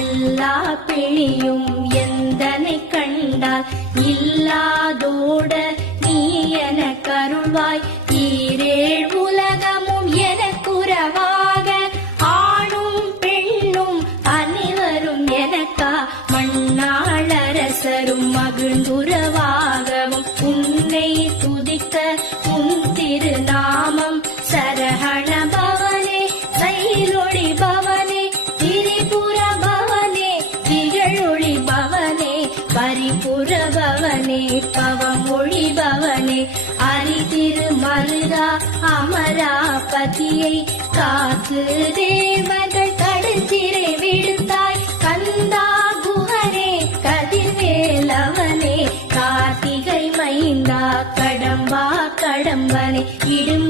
எல்லா பிணியும் எந்தனை கண்டால் இல்லாதோட நீ என கருள்வாய். ஈரேழ் உலகமும் எனக்குறவாக ஆணும் பெண்ணும் அனைவரும் எனக்கா மண்ணாளரசரும் மகிழ்ந்துறவாகவும் உன்னை துதிக்க உன் திருநாமம் சரஹண பவனே சைலொளி பவனே திரிபுர பவனே திகழொளி பவனே பரிபுர பவனே பவமொழி பவனே அரி திருமருகா அமராபதியை காத்து தேவர்கள் கடுஞ்சிறை விடுத்தாய். கந்தா குஹனே கதிர்வேலவனே கார்த்திகை மைந்தா கடம்பா கடம்பனே இடும்